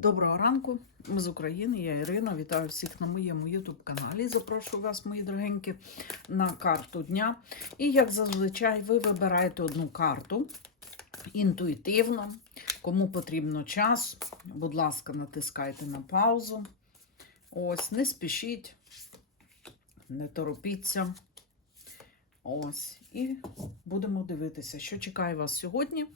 Доброго ранку, ми з України, я Ірина. Вітаю всіх на моєму YouTube каналі. Запрошую вас, мої дорогенькі, на карту дня. І як зазвичай, ви вибираєте одну карту інтуїтивно. Кому потрібно час, будь ласка, натискайте на паузу. Ось, не спішіть, не торопіться. Ось, і будемо дивитися, що чекає вас сьогодні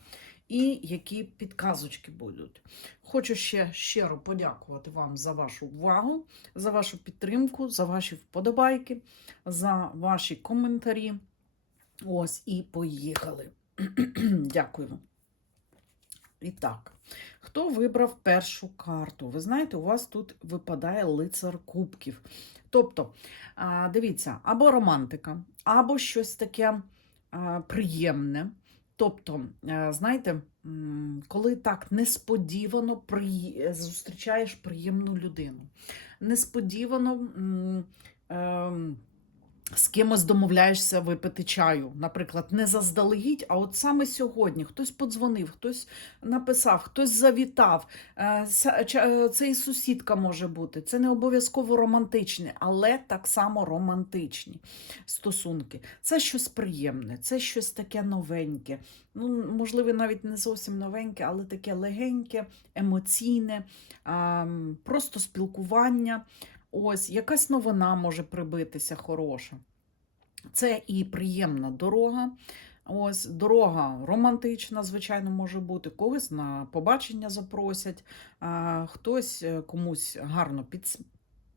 і які підказочки будуть. Хочу ще щиро подякувати вам за вашу увагу, за вашу підтримку, за ваші вподобайки, за ваші коментарі. Ось і поїхали. Дякую. І так, хто вибрав першу карту? Ви знаєте, у вас тут випадає лицар кубків. Тобто, дивіться, або романтика, або щось таке приємне. Тобто, е, знаєте, коли так несподівано при... зустрічаєш приємну людину, несподівано ем, з кимось домовляєшся випити чаю, наприклад, не заздалегідь, а от саме сьогодні хтось подзвонив, хтось написав, хтось завітав. Е, е, Це і сусідка може бути. Це не обов'язково романтичне, але так само романтичні стосунки. Це щось приємне, це щось таке новеньке. Ну, можливо, навіть не зовсім новеньке, але таке легеньке, емоційне, просто спілкування. Ось, якась новина може прибитися хороша. Це і приємна дорога. Ось дорога романтична, звичайно, може бути. Когось на побачення запросять, а, хтось е, комусь гарно підс...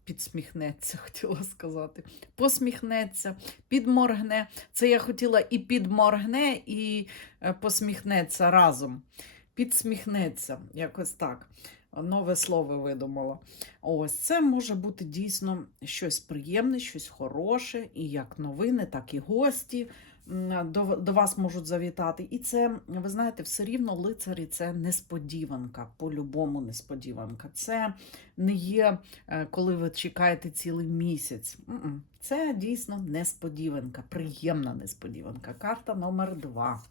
підсміхнеться, хотіла сказати, посміхнеться, підморгне. Це я хотіла і підморгне, і е, посміхнеться разом. Підсміхнеться, якось так. Нове слово видумала. Ось це може бути дійсно щось приємне, щось хороше, і як новини, так і гості до, до вас можуть завітати. І це, ви знаєте, все рівно лицарі це несподіванка, по-любому несподіванка. Це не є, е, коли ви чекаєте цілий місяць. Це дійсно несподіванка, приємна несподіванка. Карта номер два.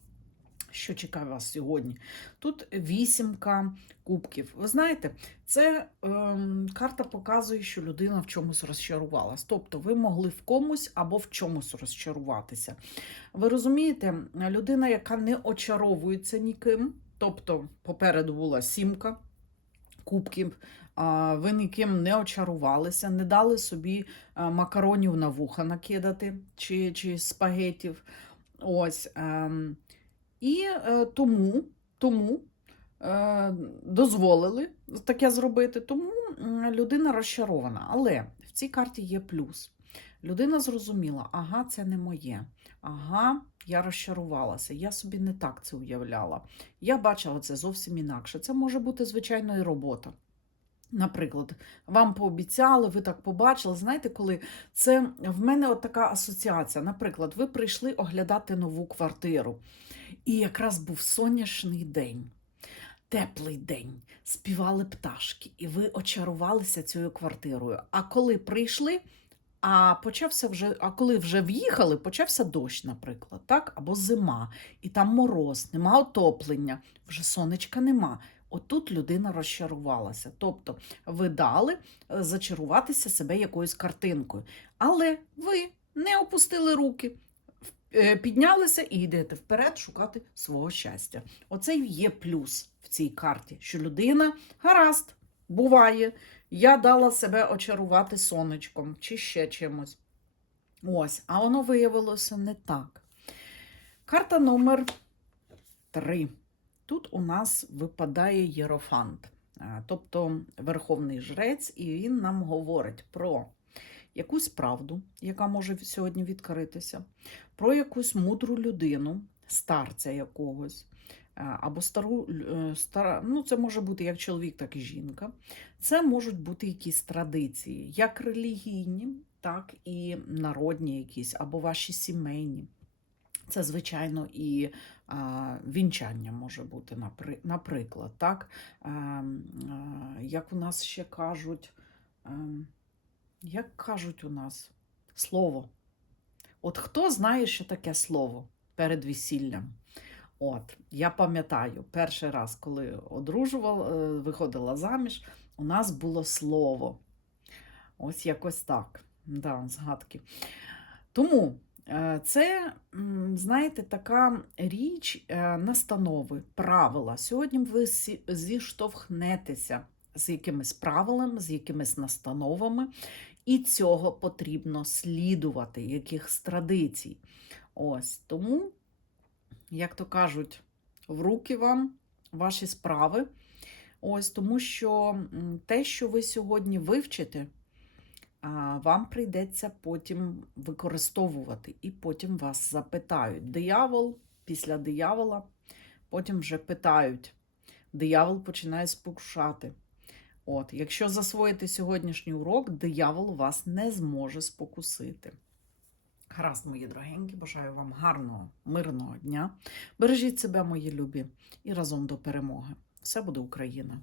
Що чекає вас сьогодні? Тут вісімка кубків. Ви знаєте, це ем, карта показує, що людина в чомусь розчарувалась. Тобто ви могли в комусь або в чомусь розчаруватися. Ви розумієте, людина, яка не очаровується ніким, тобто попереду була сімка кубків, ви ніким не очарувалися, не дали собі макаронів на вуха накидати чи, чи спагетів. Ось. І е, тому, тому е, дозволили таке зробити, тому людина розчарована. Але в цій карті є плюс. Людина зрозуміла, ага, це не моє. Ага, я розчарувалася, я собі не так це уявляла. Я бачила це зовсім інакше. Це може бути, звичайно, і робота. Наприклад, вам пообіцяли, ви так побачили. Знаєте, коли це в мене от така асоціація. Наприклад, ви прийшли оглядати нову квартиру. І якраз був сонячний день, теплий день, співали пташки, і ви очарувалися цією квартирою. А коли прийшли, а почався вже, а коли вже в'їхали, почався дощ, наприклад, так? або зима, і там мороз, нема отоплення, вже сонечка нема. Отут людина розчарувалася. Тобто ви дали е, зачаруватися себе якоюсь картинкою. Але ви не опустили руки, е, піднялися і йдете вперед шукати свого щастя. Оце є плюс в цій карті, що людина гаразд, буває. Я дала себе очарувати сонечком чи ще чимось. Ось, а воно виявилося не так. Карта номер 3. Тут у нас випадає єрофант, тобто верховний жрець, і він нам говорить про якусь правду, яка може сьогодні відкритися, про якусь мудру людину, старця якогось, або стару, е, стара, ну це може бути як чоловік, так і жінка. Це можуть бути якісь традиції, як релігійні, так і народні якісь, або ваші сімейні. Це, звичайно, і вінчання може бути, наприклад. Так? А, а, як у нас ще кажуть, як кажуть у нас слово. От хто знає, що таке слово перед весіллям? От, я пам'ятаю, перший раз, коли одружувала, е, виходила заміж, у нас було слово. Ось якось так. Да, згадки. Тому е, це, знаєте, така річ е, настанови, правила. Сьогодні ви зіштовхнетеся з якимись правилами, з якимись настановами, і цього потрібно слідувати, якихось традицій. Ось тому, як то кажуть, в руки вам ваші справи. Ось тому, що те, що ви сьогодні вивчите, вам прийдеться потім використовувати, і потім вас запитають. Диявол після диявола, потім вже питають. Диявол починає спокушати. От, якщо засвоїти сьогоднішній урок, диявол вас не зможе спокусити. Гаразд, мої дорогенькі, бажаю вам гарного, мирного дня. Бережіть себе, мої любі, і разом до перемоги. Все буде Україна!